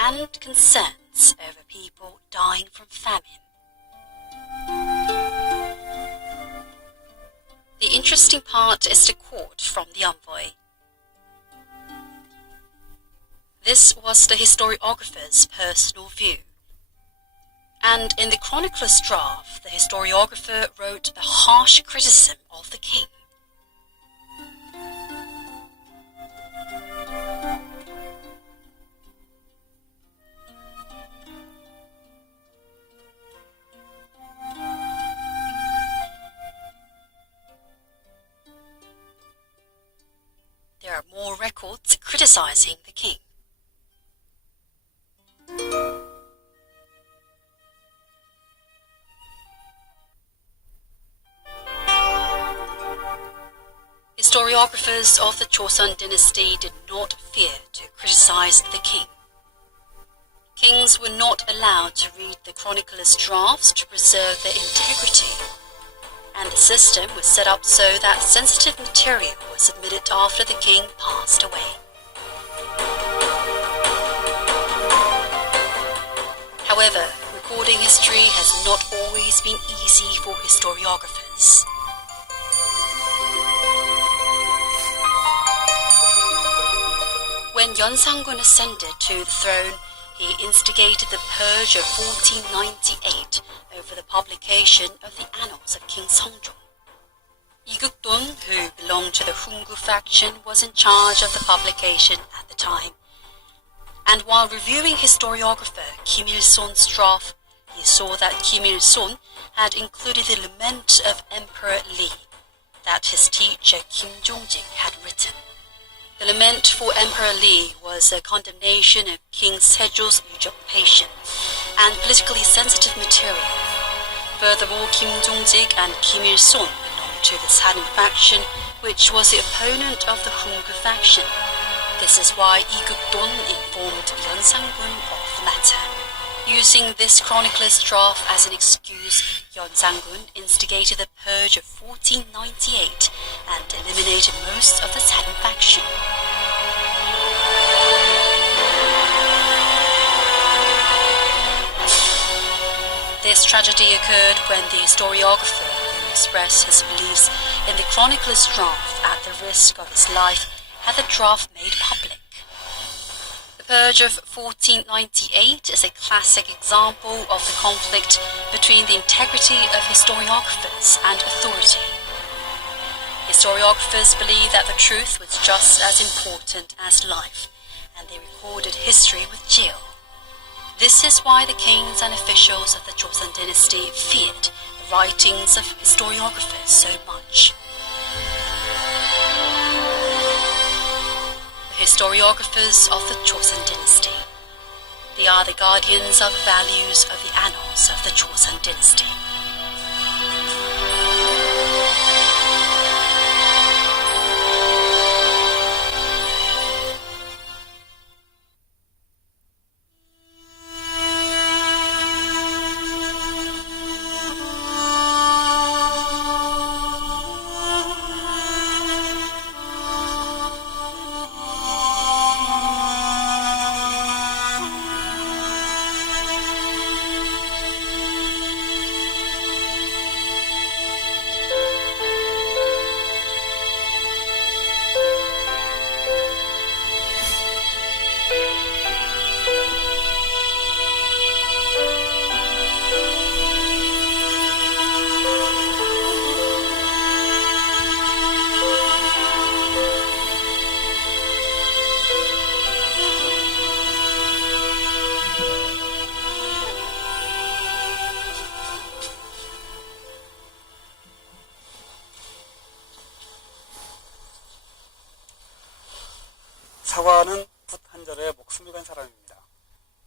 and concerns over people dying from famine. The interesting part is the quote from the envoy. This was the historiographer's personal view. And in the chronicler's draft, the historiographer wrote a harsh criticism of the king. There are more records criticizing the king. Historiographers of the Joseon dynasty did not fear to criticize the king. Kings were not allowed to read the chronicler's drafts to preserve their integrity, and the system was set up so that sensitive material was submitted after the king passed away. However, recording history has not always been easy for historiographers. When Yeonsanggun ascended to the throne, he instigated the purge of 1498 over the publication of the annals of King Seongjong. Lee Guk-don, who belonged to the Hungu faction, was in charge of the publication at the time. And while reviewing historiographer Kim Il-sun's draft, he saw that Kim Il-sun had included the lament of Emperor Lee that his teacher Kim Jong-jik had written. The lament for Emperor Lee was a condemnation of King Sejo's usurpation and politically sensitive material. Furthermore, Kim Jong-jik and Kim Il-sun belonged to the Sanin faction, which was the opponent of the Hungu faction. This is why Lee Guk-don informed Yeonsanggun of the matter. Using this chronicler's draft as an excuse, Yeonsanggun instigated the purge of 1498 and eliminated most of the Sanin faction. This tragedy occurred when the historiographer, who expressed his beliefs in the chronicler's draft at the risk of his life, had the draft made public. The purge of 1498 is a classic example of the conflict between the integrity of historiographers and authority. Historiographers believed that the truth was just as important as life, and they recorded history with zeal. This is why the kings and officials of the Joseon dynasty feared the writings of historiographers so much. The historiographers of the Joseon dynasty. They are the guardians of the values of the annals of the Joseon dynasty. 사관은 붓 한 절에 목숨을 건 사람입니다.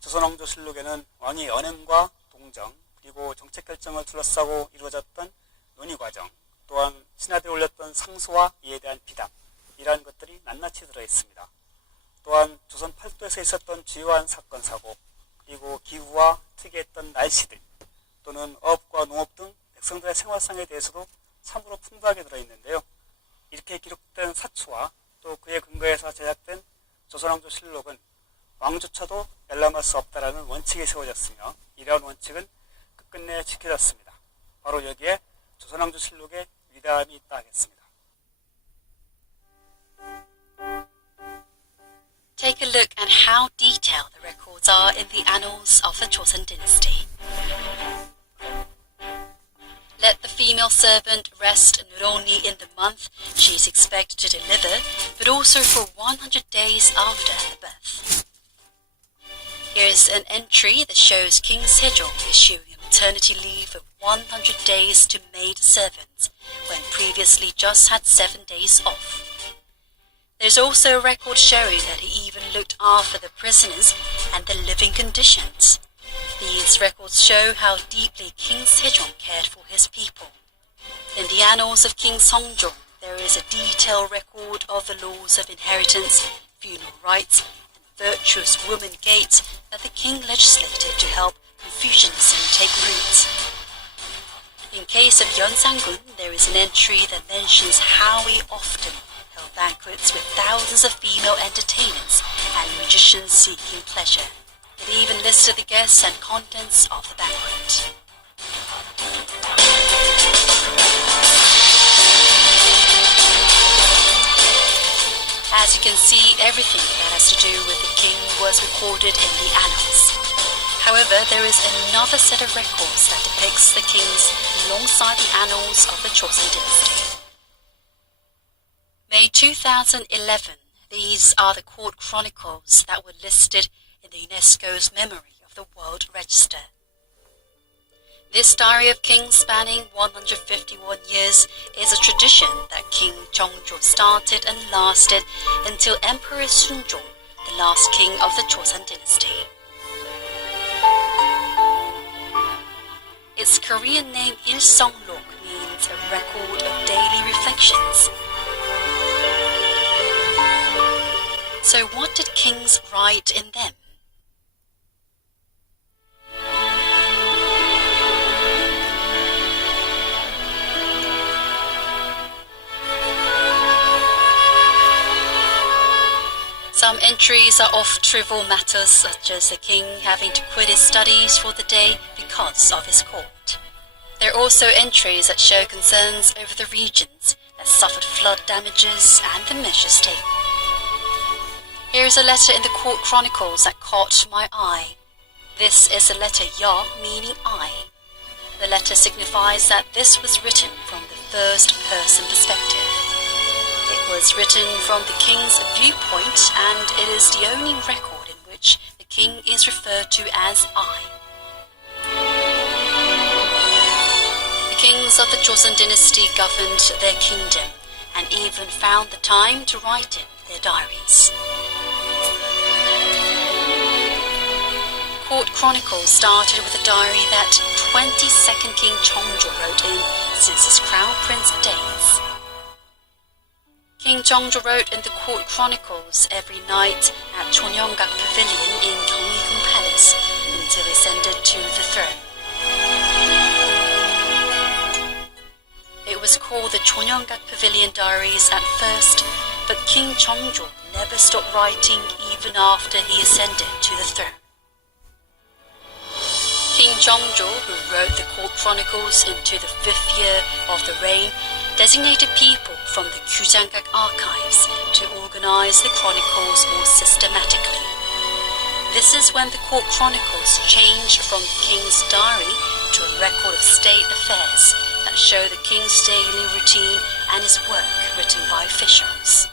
조선왕조실록에는 왕의 연행과 동정, 그리고 정책 결정을 둘러싸고 이루어졌던 논의 과정, 또한 신하들이 올렸던 상소와 이에 대한 비담, 이러한 것들이 낱낱이 들어있습니다. 또한 조선 팔도에서 있었던 주요한 사건, 사고, 그리고 기후와 특이했던 날씨들, 또는 어업과 농업 등 백성들의 생활상에 대해서도 참으로 풍부하게 들어있는데요. 이렇게 기록된 사초와 또 그에 근거해서 제작된 조선왕조실록은 왕조차도 열람할 수 없다라는 원칙이 세워졌으며 이러한 원칙은 끝끝내 지켜졌습니다. 바로 여기에 조선왕조실록의 위대함이 있다 하겠습니다. Take a look at how detailed the records are in the annals of the Joseon dynasty. Let the female servant rest not only in the month she is expected to deliver, but also for 100 days after her birth. Here's an entry that shows King Sejong issuing a maternity leave of 100 days to maid servants, when previously just had 7 days off. There's also a record showing that he even looked after the prisoners and their living conditions. These records show how deeply King Sejong cared for his people. In the annals of King Seongjong, there is a detailed record of the laws of inheritance, funeral rites, and virtuous woman gates that the king legislated to help Confucianism take root. In case of Yeon Sang-gun, there is an entry that mentions how he often held banquets with thousands of female entertainers and magicians seeking pleasure. It even listed the guests and contents of the banquet. As you can see, everything that has to do with the king was recorded in the annals. However, there is another set of records that depicts the kings alongside the annals of the Joseon dynasty. May 2011, these are the court chronicles that were listed in the UNESCO's Memory of the World Register. This diary of kings spanning 151 years is a tradition that King Jeongjo started and lasted until Emperor Sunjong, the last king of the Joseon dynasty. Its Korean name 일성록 means a record of daily reflections. So what did kings write in them? Some entries are of trivial matters, such as the king having to quit his studies for the day because of his court. There are also entries that show concerns over the regions that suffered flood damages and the measures taken. Here is a letter in the court chronicles that caught my eye. This is the letter Ya, meaning I. The letter signifies that this was written from the first-person perspective. It was written from the king's viewpoint, and it is the only record in which the king is referred to as I. The kings of the Joseon dynasty governed their kingdom, and even found the time to write in their diaries. Court chronicles started with a diary that 22nd King Jeongjo wrote in since his crown prince days. King Jeongjo wrote in the court chronicles every night at Chonyeonggak Pavilion in Gyeonggi-gun Palace until he ascended to the throne. It was called the Chonyeonggak Pavilion Diaries at first, but King Jeongjo never stopped writing even after he ascended to the throne. King Jeongjo, who wrote the court chronicles into the 5th year of the reign, designated people from the Kyujanggak archives to organize the chronicles more systematically. This is when the court chronicles changed from the king's diary to a record of state affairs that show the king's daily routine and his work written by officials.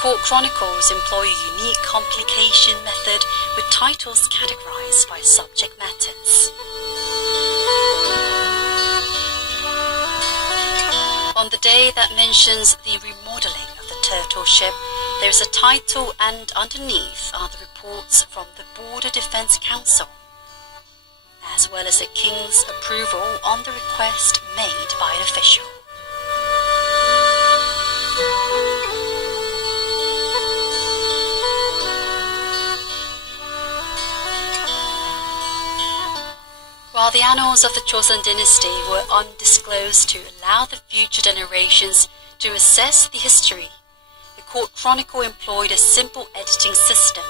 Court chronicles employ a unique complication method with titles categorized by subject matters. On the day that mentions the remodeling of the turtle ship, there is a title, and underneath are the reports from the Border Defense Council, as well as the king's approval on the request made by an official. While While the annals of the Joseon dynasty were undisclosed to allow the future generations to assess the history, the court chronicle employed a simple editing system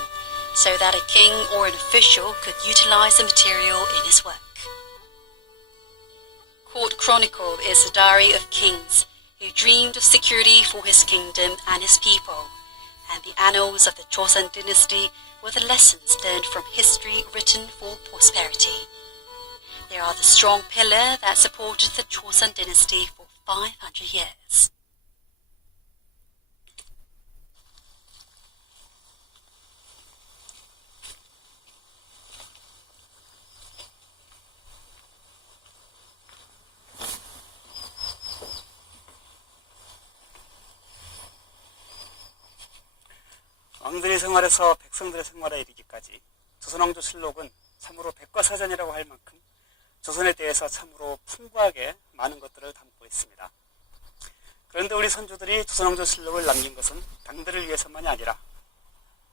so that a king or an official could utilize the material in his work. Court Chronicle is a diary of kings who dreamed of security for his kingdom and his people, and the annals of the Joseon dynasty were the lessons learned from history written for prosperity. They are the strong pillar that supported the Joseon dynasty for 500 years. 왕들의 생활에서 백성들의 생활에 이르기까지 조선왕조실록은 참으로 백과사전이라고 할 만큼 조선에 대해서 참으로 풍부하게 많은 것들을 담고 있습니다. 그런데 우리 선조들이 조선왕조실록을 남긴 것은 당들을 위해서만이 아니라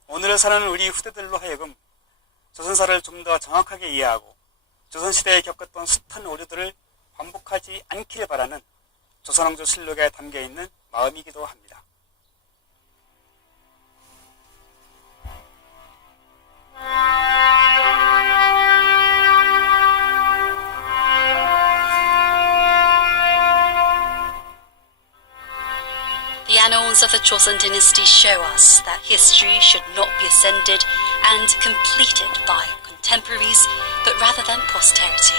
오늘을 사는 우리 후대들로 하여금 조선사를 좀 더 정확하게 이해하고 조선시대에 겪었던 숱한 오류들을 반복하지 않기를 바라는 조선왕조실록에 담겨있는 마음이기도 합니다. The annals of the Joseon dynasty show us that history should not be ascended and completed by contemporaries, but rather than posterity.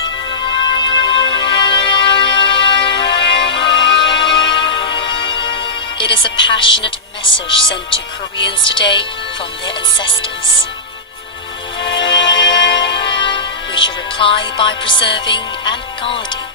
It is a passionate message sent to Koreans today from their ancestors. We should reply by preserving and guarding